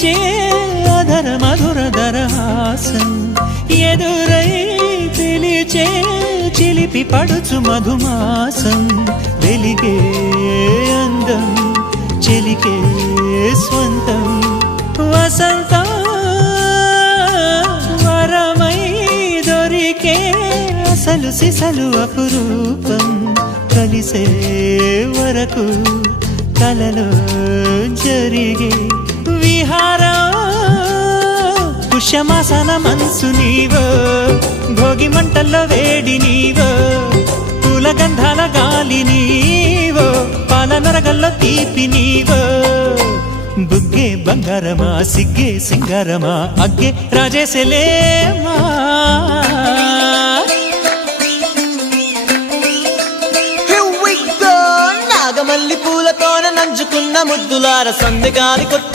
వీచే అధర మధుర దరహాసం ఎదురై పిలిచే చిలిపి పడుచు మధుమాసం వెలిగే అందం చెలికే స్వంతం వసంతం వరమై దొరికే అసలు సిసలు అపురూపం కలిసే వరకు కలలో జరిగే విహారం పుష్యమాసన మనసు నీవో భోగి మంటల్లో వేడి నీవో పూల గంధాల గాలి నీవో పాల నరగల్లో తీపి నీవో బుగ్గే బంగారమా సిగ్గే సింగారమా అగ్గే రాజేసెలేమా నాగమల్లి పూలతోన నంచుకున్న ముద్దులార సందెగాలి కొట్ట